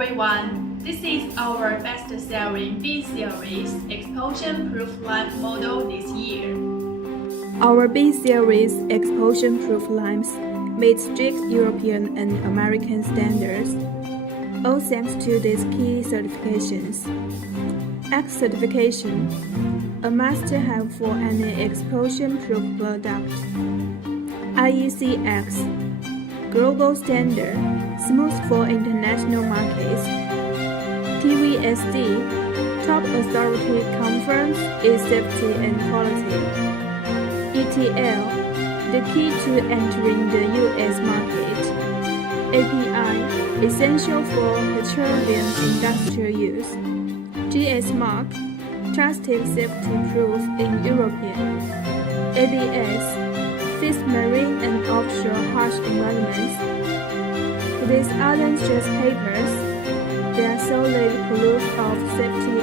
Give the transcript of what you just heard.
everyone, this is our best-selling B-Series explosion-proof lamp model this year. Our B-Series explosion-proof lamps meet strict European and American standards, all thanks to these key certifications. X certification, a must-have for any explosion-proof product. IECEx, global standard, smooth for international markets. TVSD, top authority confirms its safety and quality. ETL, the key to entering the US market. API, essential for petroleum industrial use. GS Mark, trusted safety proof in European. ABS, fits marine and offshore harsh environments. These aren't just papers, they are solid proof of safety